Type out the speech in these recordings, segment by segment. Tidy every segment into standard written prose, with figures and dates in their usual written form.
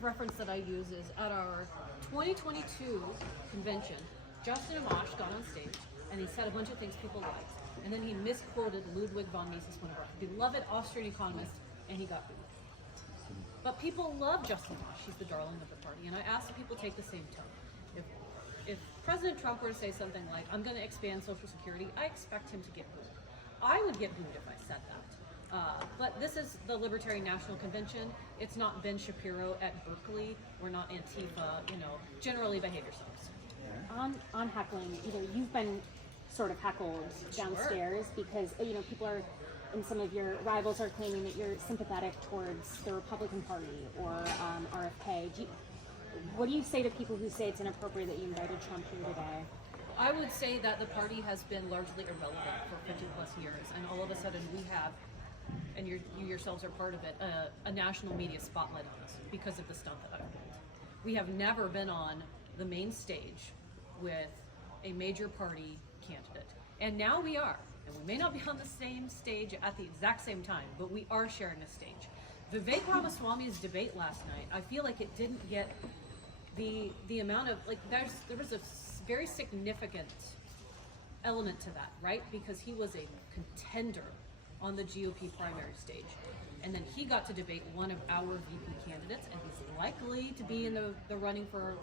of reference that I use is at our 2022 convention, Justin Amash got on stage and he said a bunch of things people liked, and then he misquoted Ludwig von Mises, one of our beloved Austrian economists, and he got booed. But people love Justin Amash. He's the darling of the party, and I asked if people take the same tone. If President Trump were to say something like, I'm going to expand Social Security, I expect him to get booed. I would get booed if I said that. But this is the Libertarian National Convention. It's not Ben Shapiro at Berkeley. We're not Antifa, generally behave yourselves. On heckling, you've been sort of heckled downstairs because, people are, and some of your rivals are claiming that you're sympathetic towards the Republican Party or RFK. What do you say to people who say it's inappropriate that you invited Trump here today? I would say that the party has been largely irrelevant for 50 plus years, and all of a sudden we have, and you yourselves are part of it, a national media spotlight on us because of the stunt that I pulled. We have never been on the main stage with a major party candidate, and now we are. And we may not be on the same stage at the exact same time, but we are sharing a stage. Vivek Ramaswamy's debate last night, I feel like it didn't get the amount of, there was a very significant element to that, right? Because he was a contender on the GOP primary stage. And then he got to debate one of our VP candidates, and he's likely to be in the running for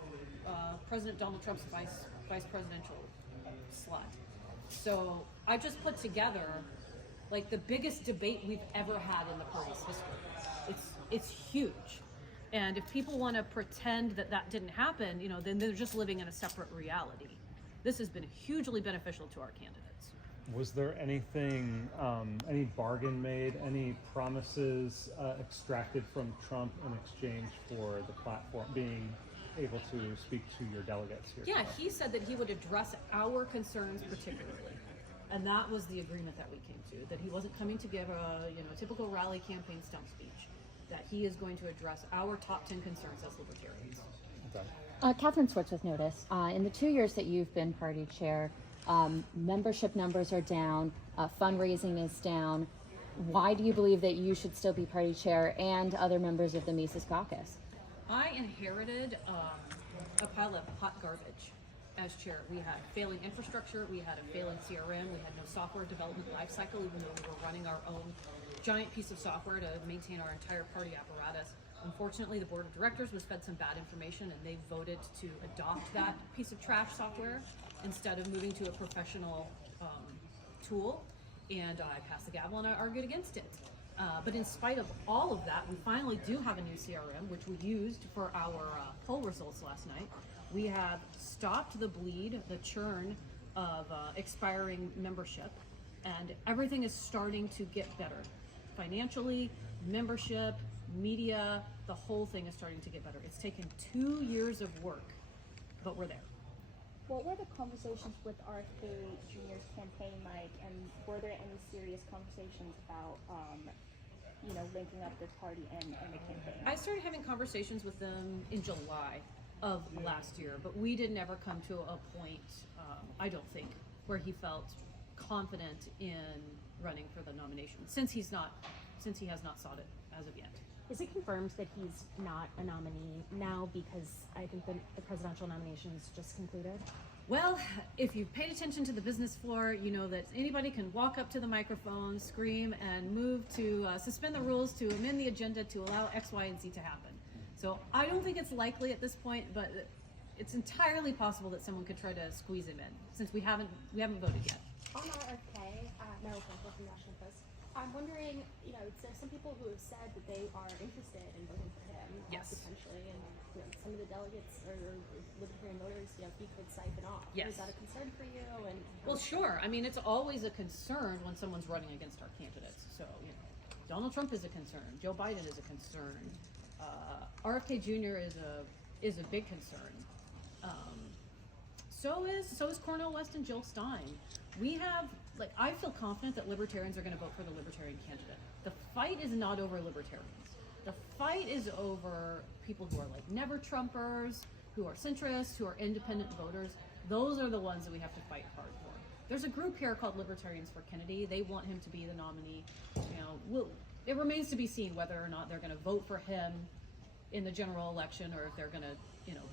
President Donald Trump's vice presidential slot. So I just put together the biggest debate we've ever had in the party's history. It's huge. And if people want to pretend that didn't happen, then they're just living in a separate reality. This has been hugely beneficial to our candidates. Was there anything, any bargain made, any promises extracted from Trump in exchange for the platform being able to speak to your delegates here? Yeah, he said that he would address our concerns particularly. And that was the agreement that we came to, that he wasn't coming to give a typical rally campaign stump speech, that he is going to address our top 10 concerns as libertarians. Okay. Catherine Swartzwith noticed, in the 2 years that you've been party chair, membership numbers are down, fundraising is down. Why do you believe that you should still be party chair and other members of the Mises caucus? I inherited a pile of hot garbage as chair. We had failing infrastructure, we had a failing CRM, we had no software development lifecycle, even though we were running our own giant piece of software to maintain our entire party apparatus. Unfortunately, the board of directors was fed some bad information and they voted to adopt that piece of trash software instead of moving to a professional tool. And I passed the gavel and I argued against it. But in spite of all of that, we finally do have a new CRM, which we used for our poll results last night. We have stopped the bleed, the churn of expiring membership, and everything is starting to get better. Financially, membership, media, the whole thing is starting to get better. It's taken 2 years of work, but we're there. What were the conversations with RFK Jr.'s campaign like, and were there any serious conversations about, linking up the party and the campaign? I started having conversations with them in July of last year, but we didn't ever come to a point, I don't think, where he felt confident in running for the nomination, since he has not sought it as of yet. Is it confirmed that he's not a nominee now because I think the presidential nomination is just concluded? Well, if you've paid attention to the business floor, you know that anybody can walk up to the microphone, scream, and move to suspend the rules to amend the agenda to allow X, Y, and Z to happen. So I don't think it's likely at this point, but it's entirely possible that someone could try to squeeze him in, since we haven't voted yet. On RFK, Meryl Frankel from National Post, I'm wondering, so some people who have said that they are interested in voting for him, Yes. potentially, and some of the delegates or libertarian voters, he could siphon off. Yes. Is that a concern for you? And Well, sure. I mean, it's always a concern when someone's running against our candidates. So, Donald Trump is a concern. Joe Biden is a concern. RFK Jr. is a big concern. So is Cornel West and Jill Stein. We have, I feel confident that libertarians are going to vote for the libertarian candidate. The fight is not over libertarians. The fight is over people who are never Trumpers, who are centrists, who are independent voters. Those are the ones that we have to fight hard for. There's a group here called Libertarians for Kennedy. They want him to be the nominee. It remains to be seen whether or not they're going to vote for him in the general election, or if they're going to,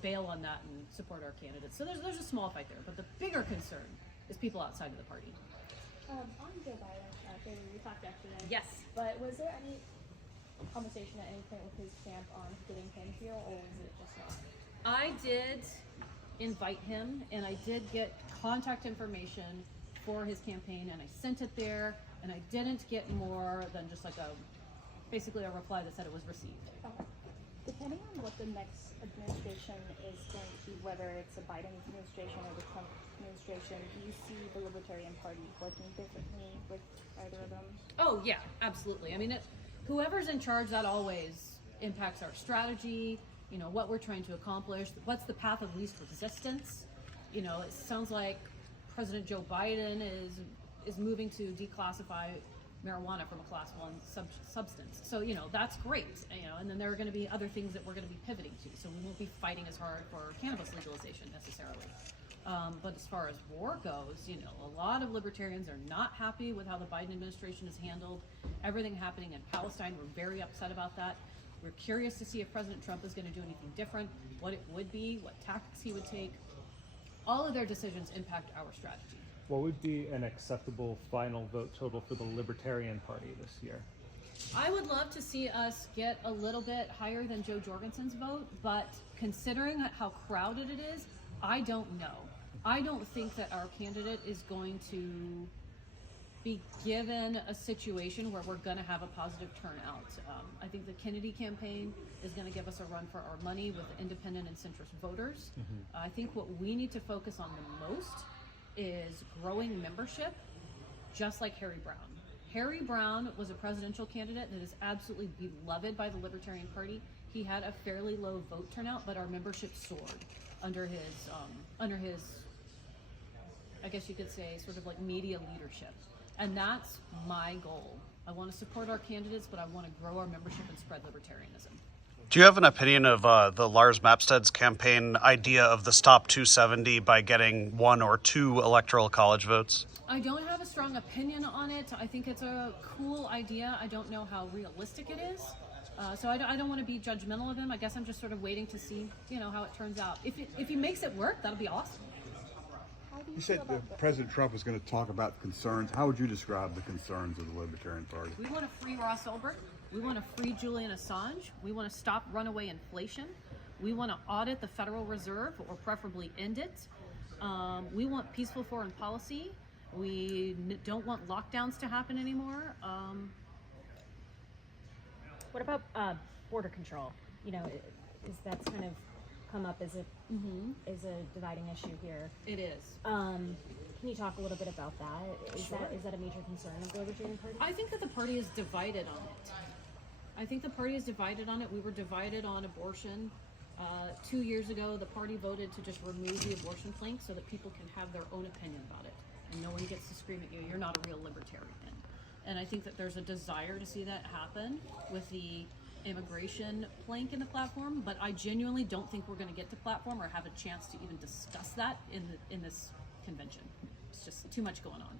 bail on that and support our candidates. So there's a small fight there, but the bigger concern is people outside of the party. On Joe Biden, we talked yesterday. Yes. But was there any conversation at any point with his camp on getting him here, or was it just not? I did invite him, and I did get contact information for his campaign, and I sent it there, and I didn't get more than just basically a reply that said it was received. Okay. Depending on what the next administration is going to be, whether it's a Biden administration or the Trump administration, do you see the Libertarian Party working differently with either of them? Oh yeah, absolutely. I mean, whoever's in charge, that always impacts our strategy, what we're trying to accomplish, what's the path of least resistance. It sounds like President Joe Biden is moving to declassify marijuana from a class 1 substance. So, that's great. And then there are going to be other things that we're going to be pivoting to. So we won't be fighting as hard for cannabis legalization necessarily. But as far as war goes, a lot of libertarians are not happy with how the Biden administration has handled everything happening in Palestine. We're very upset about that. We're curious to see if President Trump is going to do anything different, what it would be, what tactics he would take. All of their decisions impact our strategy. What would be an acceptable final vote total for the Libertarian Party this year? I would love to see us get a little bit higher than Joe Jorgensen's vote, but considering how crowded it is, I don't know. I don't think that our candidate is going to be given a situation where we're going to have a positive turnout. I think the Kennedy campaign is going to give us a run for our money with independent and centrist voters. I think what we need to focus on the most is growing membership, just like Harry Brown. Harry Brown was a presidential candidate that is absolutely beloved by the Libertarian Party. He had a fairly low vote turnout, but our membership soared under his, I guess you could say, sort of like media leadership. And that's my goal. I want to support our candidates, but I want to grow our membership and spread libertarianism. Do you have an opinion of the Lars Mapsted's campaign idea of the Stop 270 by getting 1 or 2 electoral college votes? I don't have a strong opinion on it. I think it's a cool idea. I don't know how realistic it is. So I don't want to be judgmental of him. I guess I'm just sort of waiting to see, how it turns out. If he makes it work, that'll be awesome. How do You said that President Trump was going to talk about concerns. How would you describe the concerns of the Libertarian Party? We want to free Ross Ulbricht. We want to free Julian Assange. We want to stop runaway inflation. We want to audit the Federal Reserve, or preferably end it. We want peaceful foreign policy. We don't want lockdowns to happen anymore. What about border control? Is that's kind of come up as a dividing issue here. It is. Can you talk a little bit about that? Is that a major concern of the Libertarian Party? I think that the party is divided on it. We were divided on abortion. 2 years ago, the party voted to just remove the abortion plank so that people can have their own opinion about it. And no one gets to scream at you, you're not a real libertarian. And I think that there's a desire to see that happen with the immigration plank in the platform, but I genuinely don't think we're going to get to platform or have a chance to even discuss that in this convention. It's just too much going on.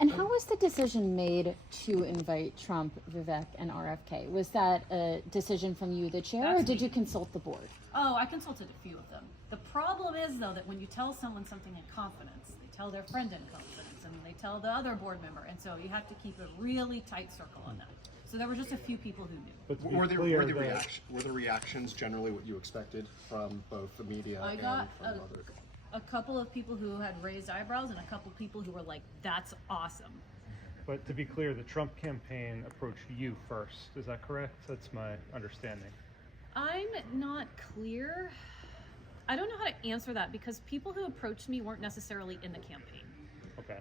And how was the decision made to invite Trump, Vivek, and RFK? Was that a decision from you, the chair, That's or did me. you consult the board? Oh, I consulted a few of them. The problem is, though, that when you tell someone something in confidence, they tell their friend in confidence, and they tell the other board member, and so you have to keep a really tight circle on that. So there were just a few people who knew. But to be Were clear, the reactions generally what you expected from both the media I and got from other? a couple of people who had raised eyebrows and a couple of people who were like, that's awesome. But to be clear, the Trump campaign approached you first. Is that correct? That's my understanding. I'm not clear. I don't know how to answer that because people who approached me weren't necessarily in the campaign. Okay.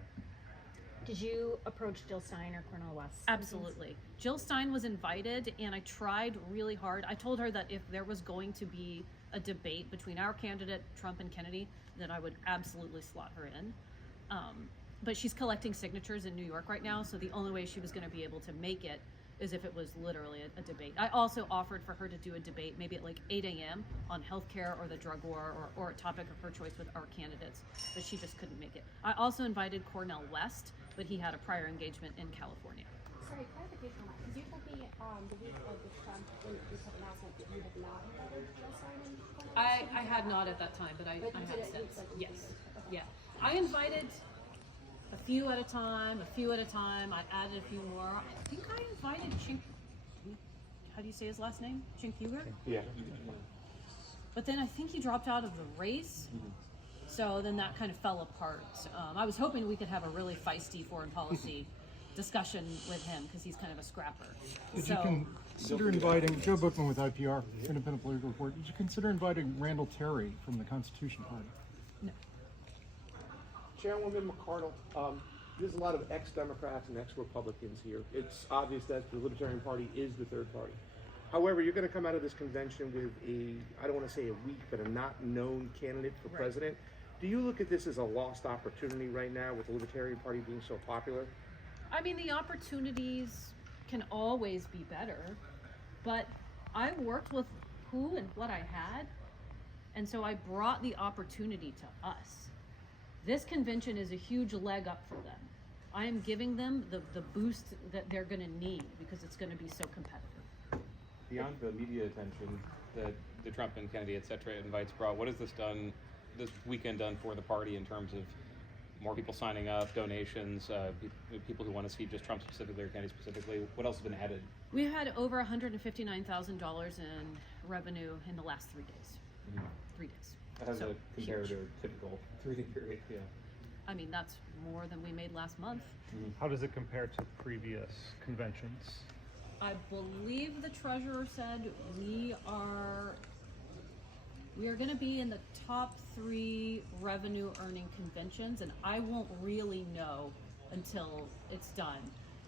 Did you approach Jill Stein or Cornel West? Absolutely. Jill Stein was invited, and I tried really hard. I told her that if there was going to be a debate between our candidate, Trump and Kennedy, that I would absolutely slot her in. But she's collecting signatures in New York right now, so the only way she was going to be able to make it is if it was literally a debate. I also offered for her to do a debate maybe at like 8 a.m. on healthcare or the drug war or a topic of her choice with our candidates, but she just couldn't make it. I also invited Cornel West, but he had a prior engagement in California. sorry, clarification on that, because you told me the week of the Trump announcement that you had not invited Joe Simon. I had not at that time, but I But you have did it since. like a Yes. few years ago. Yeah. I invited a few at a time, I added a few more. I think I invited Chink. How do you say his last name? Chinkuger? Yeah. But then I think he dropped out of the race. So then that kind of fell apart. I was hoping we could have a really feisty foreign policy discussion with him because he's kind of a scrapper. Did you consider inviting Joe Bookman with IPR, Independent Political Report? Did you consider inviting Randall Terry from the Constitution Party? No. Chairwoman McArdle, there's a lot of ex-Democrats and ex-Republicans here. It's obvious that the Libertarian Party is the third party. However, you're going to come out of this convention with I don't want to say a weak, but a not known candidate for president. Do you look at this as a lost opportunity right now with the Libertarian Party being so popular? I mean, the opportunities can always be better, but I worked with who and what I had, and so I brought the opportunity to us. This convention is a huge leg up for them. I am giving them the boost that they're going to need because it's going to be so competitive. Beyond the media attention that the Trump and Kennedy, et cetera, invites brought, what has this weekend done for the party in terms of more people signing up, donations, people who want to see just Trump specifically or Kennedy specifically? What else has been added? We had over $159,000 in revenue in the last 3 days. 3 days. How does So, it compare huge. to a typical 3-day period? Yeah. I mean, that's more than we made last month. How does it compare to previous conventions? I believe the treasurer said we are going to be in the top 3 revenue earning conventions, and I won't really know until it's done.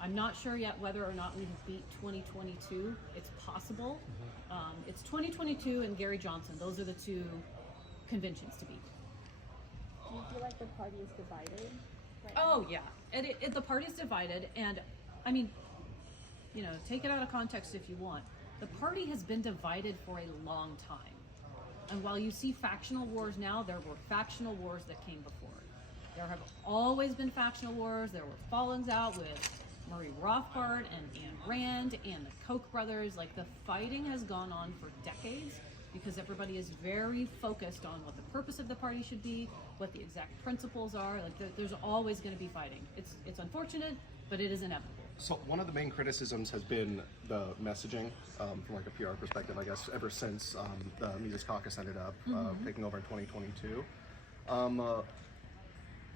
I'm not sure yet whether or not we beat 2022. It's possible. It's 2022 and Gary Johnson. Those are the 2 conventions to beat. Do you feel like the party is divided? Right Oh yeah, the party's divided, and I mean, take it out of context if you want. The party has been divided for a long time, and while you see factional wars now, there were factional wars that came before it. There have always been factional wars. There were fallings out with Murray Rothbard and Ayn Rand and the Koch brothers. Like, the fighting has gone on for decades because everybody is very focused on what the purpose of the party should be, what the exact principles are. Like, there's always going to be fighting. It's unfortunate, but it is inevitable. So one of the main criticisms has been the messaging from like a PR perspective, I guess, ever since the Mises Caucus ended up taking over in 2022.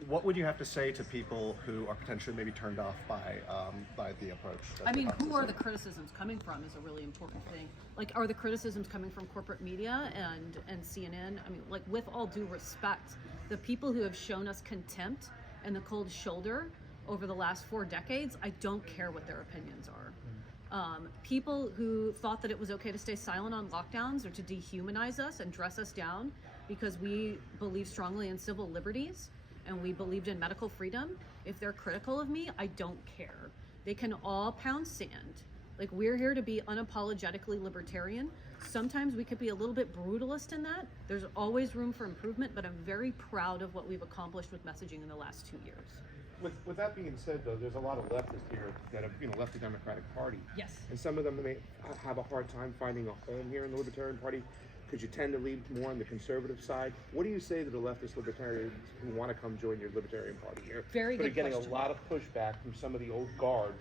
What would you have to say to people who are potentially maybe turned off by the approach? I mean, who are the criticisms coming from is a really important thing. Like, are the criticisms coming from corporate media and CNN? I mean, like, with all due respect, the people who have shown us contempt and the cold shoulder over the last 4 decades, I don't care what their opinions are. People who thought that it was okay to stay silent on lockdowns or to dehumanize us and dress us down because we believe strongly in civil liberties and we believed in medical freedom, if they're critical of me, I don't care. They can all pound sand. Like, we're here to be unapologetically libertarian. Sometimes we could be a little bit brutalist in that. There's always room for improvement, but I'm very proud of what we've accomplished with messaging in the last 2 years. With that being said, though, there's a lot of leftists here that have left the Democratic Party. Yes. And some of them may have a hard time finding a home here in the Libertarian Party because you tend to lean more on the conservative side. What do you say to the leftist libertarians who want to come join your Libertarian Party here? Very but good are getting question. a lot of pushback from some of the old guard,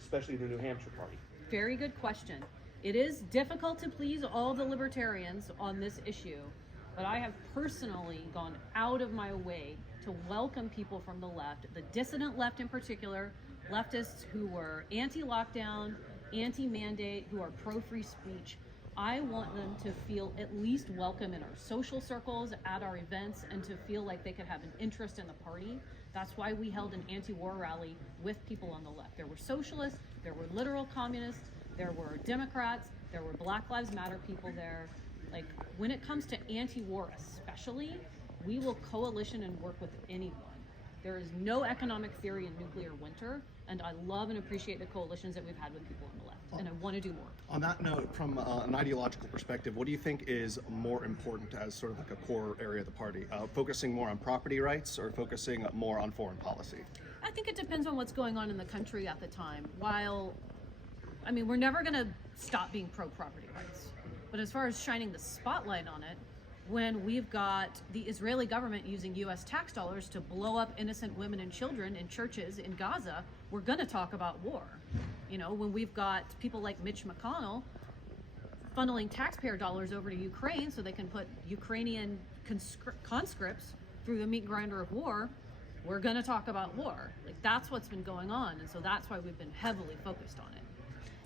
especially the New Hampshire Party. Very good question. It is difficult to please all the libertarians on this issue, but I have personally gone out of my way to welcome people from the left, the dissident left in particular, leftists who were anti-lockdown, anti-mandate, who are pro-free speech. I want them to feel at least welcome in our social circles, at our events, and to feel like they could have an interest in the party. That's why we held an anti-war rally with people on the left. There were socialists, there were literal communists, there were Democrats, there were Black Lives Matter people there. Like, when it comes to anti-war especially, we will coalition and work with anyone. There is no economic theory in nuclear winter, and I love and appreciate the coalitions that we've had with people on the left, and I want to do more. On that note, from an ideological perspective, what do you think is more important as sort of like a core area of the party? Focusing more on property rights or focusing more on foreign policy? I think it depends on what's going on in the country at the time. While, I mean, we're never going to stop being pro-property rights, but as far as shining the spotlight on it, when we've got the Israeli government using U.S. tax dollars to blow up innocent women and children in churches in Gaza, we're going to talk about war. You know, when we've got people like Mitch McConnell funneling taxpayer dollars over to Ukraine so they can put Ukrainian conscripts through the meat grinder of war, we're going to talk about war. Like, that's what's been going on, and so that's why we've been heavily focused on it.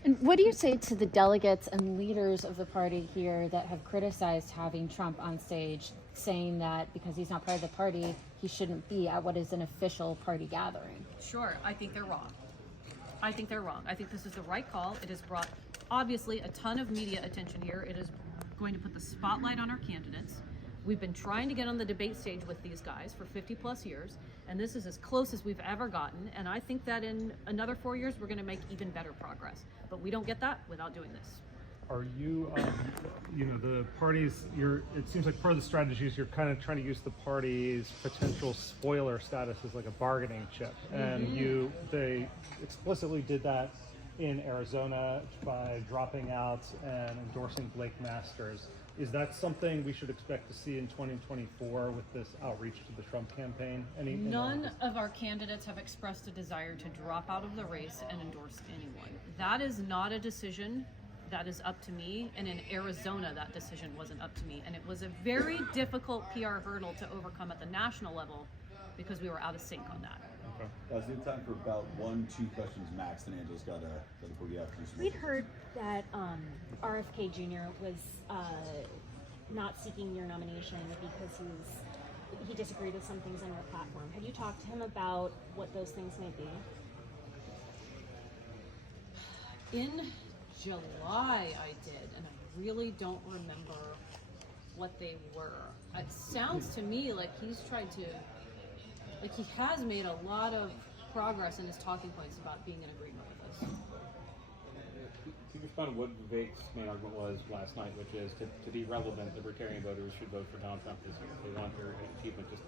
And what do you say to the delegates and leaders of the party here that have criticized having Trump on stage, saying that because he's not part of the party, he shouldn't be at what is an official party gathering? Sure, I think they're wrong. I think they're wrong. I think this is the right call. It has brought, obviously, a ton of media attention here. It is going to put the spotlight on our candidates. We've been trying to get on the debate stage with these guys for 50 plus years, and this is as close as we've ever gotten, and I think that in another 4 years we're going to make even better progress. But we don't get that without doing this. Are you, you know, the parties, it seems like part of the strategy is you're kind of trying to use the party's potential spoiler status as like a bargaining chip. And they explicitly did that in Arizona by dropping out and endorsing Blake Masters. Is that something we should expect to see in 2024 with this outreach to the Trump campaign? None of our candidates have expressed a desire to drop out of the race and endorse anyone. That is not a decision that is up to me, and in Arizona that decision wasn't up to me, and it was a very difficult PR hurdle to overcome at the national level because we were out of sync on that. Guys, we have time for about 1-2 questions max, and Angela's got to boogie out. We'd heard that RFK Jr. was not seeking your nomination because he disagreed with some things on your platform. Have you talked to him about what those things may be? In July I did, and I really don't remember what they were. It sounds to me like he's tried to, like he has made a lot of progress in his talking points about being in agreement with us. To respond to what Vivek's main argument was last night, which is to be relevant, Libertarian voters should vote for Donald Trump this year. If they want their achievement, just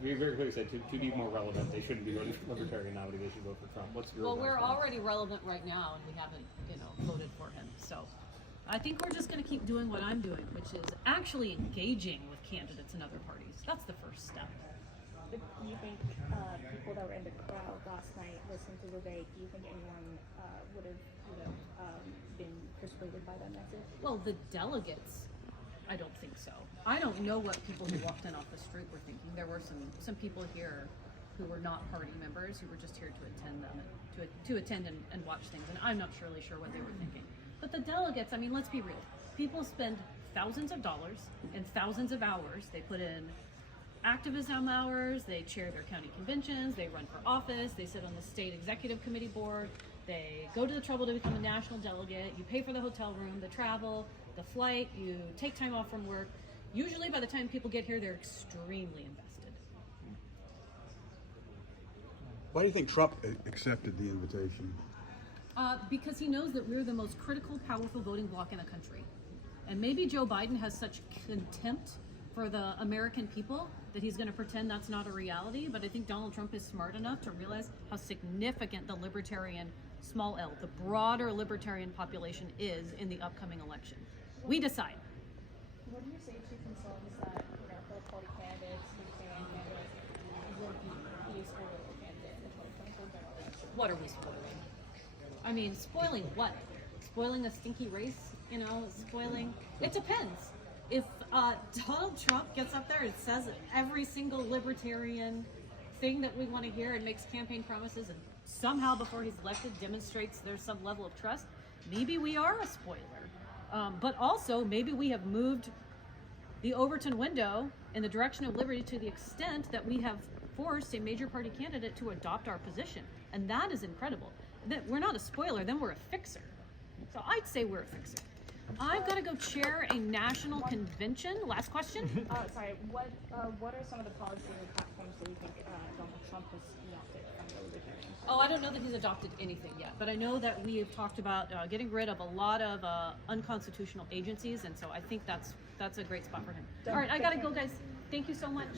we very clearly said to be more relevant, they shouldn't be voting for Libertarian nominee, they should vote for Trump. What's your Well, we're already relevant right now, and we haven't, voted for him. So I think we're just going to keep doing what I'm doing, which is actually engaging with candidates in other parties. That's the first step. But do you think people that were in the crowd last night listening to Vivek, do you think anyone would have, been persuaded by that message? Well, the delegates, I don't think so. I don't know what people who walked in off the street were thinking. There were some people here who were not party members who were just here to attend them, to attend and watch things, and I'm not really sure what they were thinking. But the delegates, I mean, let's be real. People spend thousands of dollars and thousands of hours. They put in activism hours, they chair their county conventions, they run for office, they sit on the state executive committee board, they go to the trouble to become a national delegate, you pay for the hotel room, the travel, the flight, you take time off from work. Usually by the time people get here, they're extremely invested. Why do you think Trump accepted the invitation? Because he knows that we're the most critical, powerful voting bloc in the country. And maybe Joe Biden has such contempt for the American people that he's going to pretend that's not a reality, but I think Donald Trump is smart enough to realize how significant the libertarian, small l, the broader libertarian population is in the upcoming election. We decide. What do you say to concerns that third party candidates, libertarian candidates, will be a spoiled candidate in the 2024 general election? What are we spoiling? I mean, spoiling what? Spoiling a stinky race? Spoiling? It depends. If Donald Trump gets up there and says every single libertarian thing that we want to hear and makes campaign promises and somehow before he's elected demonstrates there's some level of trust, maybe we are a spoiler. But also maybe we have moved the Overton window in the direction of liberty to the extent that we have forced a major party candidate to adopt our position. And that is incredible. That we're not a spoiler, then we're a fixer. So I'd say we're a fixer. I've got to go chair a national convention. Last question. Sorry. What are some of the policies and platforms do you think Donald Trump has adopted from the Libertarian Party? Oh, I don't know that he's adopted anything yet, but I know that we have talked about getting rid of a lot of unconstitutional agencies, and so I think that's a great spot for him. All right, I gotta go, guys. Thank you so much.